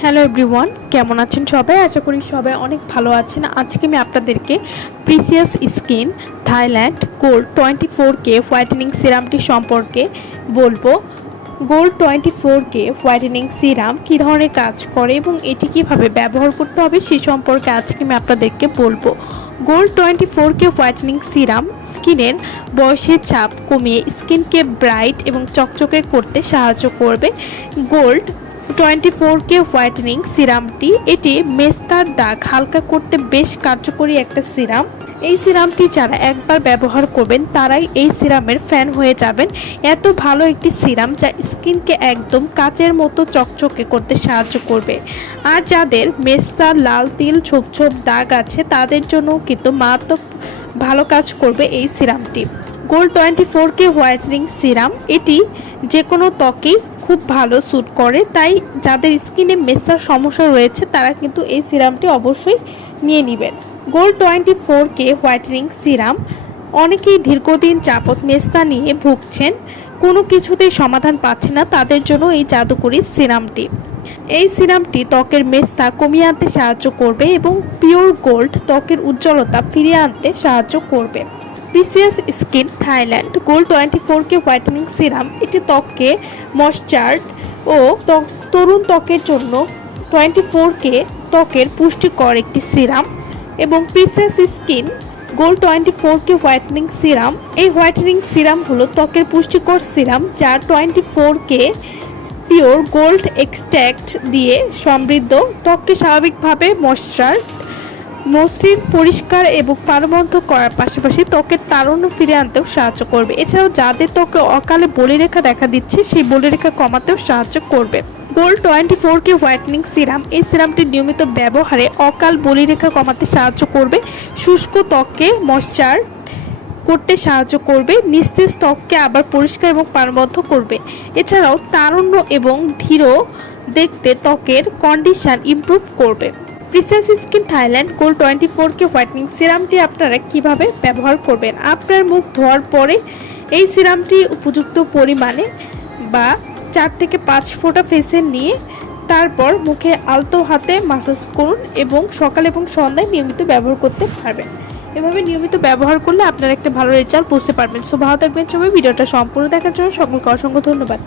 Hello everyone কেমন আছেন সবাই? আশা করি সবাই অনেক ভালো আছেন। আজকে আমি আপনাদেরকে precious skin Thailand gold twenty four K whitening সিরামটি সম্পর্কে বলব। Gold twenty four K whitening serum কী ধরনের কাজ করে এবং এটি কীভাবে ব্যবহার করতে হবে সে সম্পর্কে আজকে আমি আপনাদেরকে বলব। Gold twenty four K whitening serum স্কিনের বয়সের চাপ কমিয়ে স্কিনকে ব্রাইট এবং চকচকে করতে সাহায্য করবে। Gold twenty four K whitening সিরামটি এটি মেস্তার দাগ হালকা করতে বেশ কার্যকরী একটা সিরাম। এই সিরামটি যারা একবার ব্যবহার করবেন, তারাই এই সিরামের ফ্যান হয়ে যাবেন। এত ভালো একটি সিরাম যা স্কিনকে একদম কাচের মতো চকচকে করতে সাহায্য করবে। আর যাদের মেস্তা লাল তিল, ছোপ ছোপ দাগ আছে, তাদের জন্য কিন্তু মারাত্মক ভালো কাজ করবে এই সিরামটি। Gold twenty four K whitening serum. এটি যে কোনো ত্বকেই খুব ভালো স্যুট করে। তাই যাদের স্কিনে মেসার সমস্যা রয়েছে, তারা কিন্তু এই সিরামটি অবশ্যই নিয়ে নেবেন। Gold twenty four K whitening serum. অনেকেই দীর্ঘদিন যাবৎ মেস্তা নিয়ে ভুগছেন। কোনো কিছুতেই সমাধান পাচ্ছে না তাদের জন্য এই জাদুকরি সিরামটি। এই সিরামটি ত্বকের মেস্তা কমিয়ে আনতে সাহায্য করবে এবং পিওর গোল্ড ত্বকের উজ্জ্বলতা ফিরিয়ে আনতে সাহায্য করবে। Precious skin Thailand gold twenty four K whitening serum এটি ত্বককে ময়শ্চার ও ত্বক- তরুণ ত্বকের জন্য টোয়েন্টি ফোর কে ত্বকের পুষ্টিকর একটি সিরাম এবং precious skin gold twenty four K whitening serum এই হোয়াইটেনিং সিরাম হলো ত্বকের পুষ্টিকর সিরাম যা twenty four K pure gold extract দিয়ে সমৃদ্ধ, ত্বককে স্বাভাবিকভাবে ময়শ্চার মসৃণ পরিষ্কার এবং প্রাণবন্ত করার পাশাপাশি ত্বকের তারুণ্য ফিরে আনতেও সাহায্য করবে। এছাড়াও যাদের ত্বকে অকালে বলিরেখা দেখা দিচ্ছে, সেই বলিরেখা কমাতেও সাহায্য করবে। Gold twenty four K whitening serum এই সিরামটি নিয়মিত ব্যবহারে অকাল বলিরেখা কমাতে সাহায্য করবে, শুষ্ক ত্বককে ময়শ্চার করতে সাহায্য করবে, নিস্তেজ ত্বককে আবার পরিষ্কার এবং প্রাণবদ্ধ করবে। এছাড়াও তারুণ্য এবং ধীর দেখতে ত্বকের কন্ডিশন ইমপ্রুভ করবে। Precious skin Thailand gold twenty four K whitening সিরামটি আপনারা কীভাবে ব্যবহার করবেন? আপনার মুখ ধোয়ার পরে এই সিরামটি উপযুক্ত পরিমাণে বা চার থেকে পাঁচ ফোঁটা ফেসে নিয়ে তারপর মুখে আলতো হাতে মাসাজ করুন এবং সকাল এবং সন্ধ্যায় নিয়মিত ব্যবহার করতে পারবেন। এভাবে নিয়মিত ব্যবহার করলে আপনারা একটা ভালো রেজাল্ট বুঝতে পারবেন। সো ভালো থাকবেন সবাই। ভিডিওটা সম্পূর্ণ দেখার জন্য সকলকে অসংখ্য ধন্যবাদ।